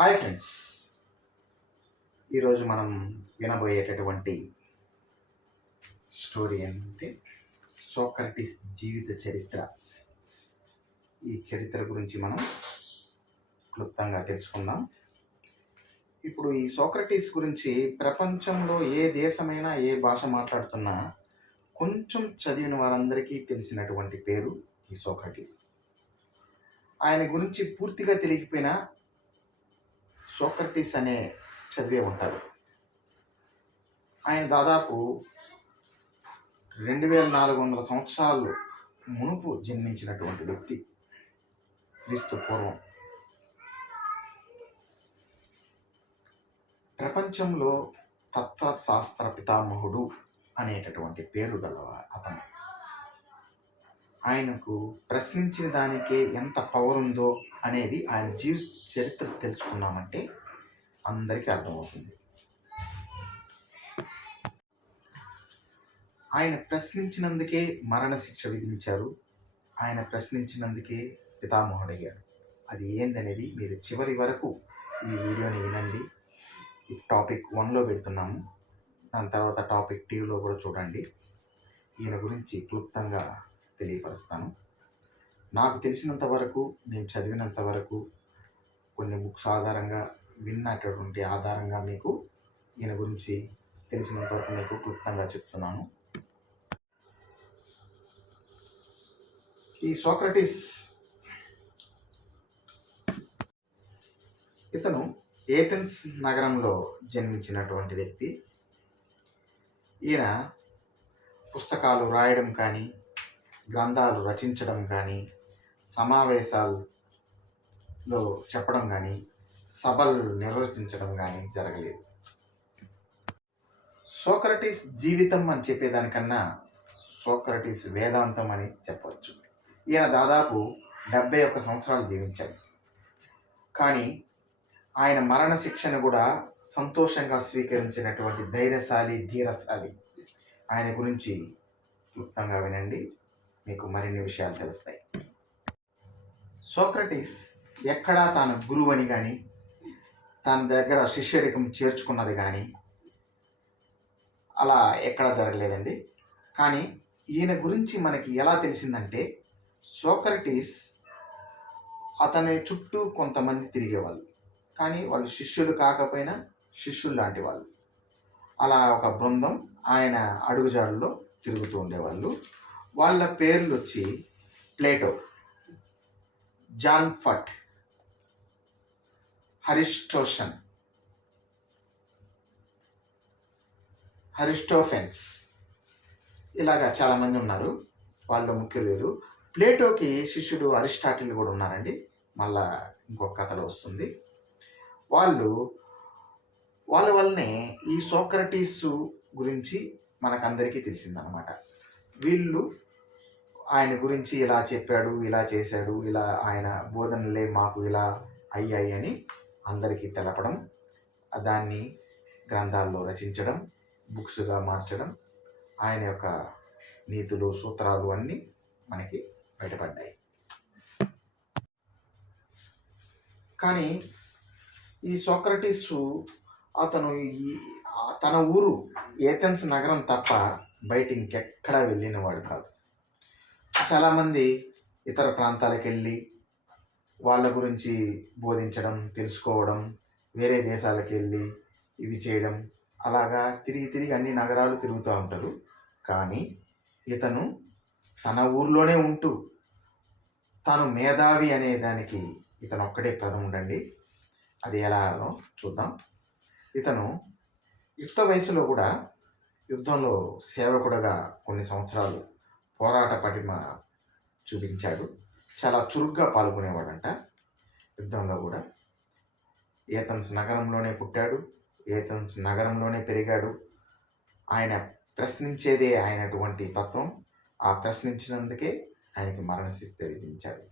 Hi friends, ఈరోజు మనం వినబోయేటటువంటి story ఏంటంటే సోక్రటీస్ జీవిత చరిత్ర. ఈ చరిత్ర గురించి మనం క్లుప్తంగా తెలుసుకుందాం. ఇప్పుడు ఈ సోక్రటీస్ గురించి ప్రపంచంలో ఏ దేశమైనా ఏ భాష మాట్లాడుతున్నా కొంచెం చదివిన వారందరికీ తెలిసినటువంటి పేరు ఈ సోక్రటీస్. ఆయన గురించి పూర్తిగా తెలియకపోయినా సోక్రటీస్ అనే చదివే ఉంటారు. ఆయన దాదాపు 2400 సంవత్సరాలు మునుపు జన్మించినటువంటి వ్యక్తి, క్రీస్తు పూర్వం. ప్రపంచంలో తత్వశాస్త్ర పితామహుడు అనేటటువంటి పేరు గల అతను. ఆయనకు ప్రశ్నించిన దానికే ఎంత పవర్ ఉందో అనేది ఆయన జీవిత చరిత్ర తెలుసుకున్నామంటే అందరికీ అర్థమవుతుంది. ఆయన ప్రశ్నించినందుకే మరణశిక్ష విధించారు. ఆయన ప్రశ్నించినందుకే పితామహుడయ్యాడు. అది ఏందనేది మీరు చివరి వరకు ఈ వీడియోని వినండి. ఈ టాపిక్ 1లో పెడుతున్నాము, దాని తర్వాత టాపిక్ 2లో కూడా చూడండి. ఈయన గురించి క్లుప్తంగా తెలియపరుస్తాను. నాకు తెలిసినంత వరకు, నేను చదివినంత వరకు, కొన్ని బుక్స్ ఆధారంగా విన్నటువంటి ఆధారంగా మీకు ఈయన గురించి తెలిసినంత వరకు మీకు క్లుప్తంగా చెప్తున్నాను. ఈ సోక్రటీస్ ఇతను ఏథెన్స్ నగరంలో జన్మించినటువంటి వ్యక్తి. ఈయన పుస్తకాలు రాయడం కానీ, గ్రంథాలు రచించడం కానీ, సమావేశాల్లో చెప్పడం కానీ, సభలు నిర్వహించడం కానీ జరగలేదు. సోక్రటీస్ జీవితం అని చెప్పేదానికన్నా సోక్రటీస్ వేదాంతం అని చెప్పవచ్చు. ఈయన దాదాపు 71 సంవత్సరాలు జీవించాడు. కానీ ఆయన మరణశిక్షను కూడా సంతోషంగా స్వీకరించినటువంటి ధైర్యశాలి, ధీరశాలి. ఆయన గురించి క్లుప్తంగా వినండి, మీకు మరిన్ని విషయాలు తెలుస్తాయి. సోక్రటీస్ ఎక్కడా తాను గురువు అని కానీ, తన దగ్గర శిష్యరికం చేర్చుకున్నది కానీ అలా ఎక్కడా జరగలేదండి. కానీ ఈయన గురించి మనకి ఎలా తెలిసిందంటే, సోక్రటీస్ అతని చుట్టూ కొంతమంది తిరిగేవాళ్ళు, కానీ వాళ్ళు శిష్యులు కాకపోయినా శిష్యులు లాంటి వాళ్ళు. అలా ఒక బృందం ఆయన అడుగుజాడల్లో తిరుగుతూ ఉండేవాళ్ళు. వాళ్ళ పేర్లు వచ్చి ప్లేటో, జాన్ ఫట్, అరిస్టోఫెన్స్, ఇలాగా చాలామంది ఉన్నారు. వాళ్ళు ముఖ్యులు వీరు. ప్లేటోకి శిష్యుడు అరిస్టాటిల్ కూడా ఉన్నారండి, మళ్ళా ఇంకొక కథలో వస్తుంది. వాళ్ళ వల్లనే ఈ సోక్రటీస్ గురించి మనకందరికీ తెలిసిందనమాట. వీళ్ళు ఆయన గురించి ఇలా చెప్పాడు, ఇలా చేశాడు, ఇలా ఆయన బోధనలే మాకు ఇలా అయ్యాయి అని అందరికీ తెలపడం, దాన్ని గ్రంథాల్లో రచించడం, బుక్స్గా మార్చడం, ఆయన యొక్క నీతులు, సూత్రాలు అన్నీ మనకి బయటపడ్డాయి. కానీ ఈ సోక్రటీస్ అతను తన ఊరు ఏథెన్స్ నగరం తప్ప బయట ఇంకెక్కడా వెళ్ళినవాడు కాదు. చాలామంది ఇతర ప్రాంతాలకు వెళ్ళి వాళ్ళ గురించి బోధించడం, తెలుసుకోవడం, వేరే దేశాలకు వెళ్ళి ఇవి చేయడం, అలాగా తిరిగి అన్ని నగరాలు తిరుగుతూ ఉంటారు. కానీ ఇతను తన ఊర్లోనే ఉంటూ తాను మేధావి అనే దానికి ఇతను ఒక్కడే ప్రథముడండి. అది ఎలానో చూద్దాం. ఇతను యుక్త వయసులో కూడా యుద్ధంలో సేవకుడుగా కొన్ని సంవత్సరాలు పోరాట పటిమ చూపించాడు. చాలా చురుగ్గా పాల్గొనేవాడంట యుద్ధంలో కూడా. ఏథెన్స్ నగరంలోనే పుట్టాడు, ఏథెన్స్ నగరంలోనే పెరిగాడు. ఆయన ప్రశ్నించేదే ఆయనటువంటి తత్వం. ఆ ప్రశ్నించినందుకే ఆయనకి మరణశిక్ష విధించారు.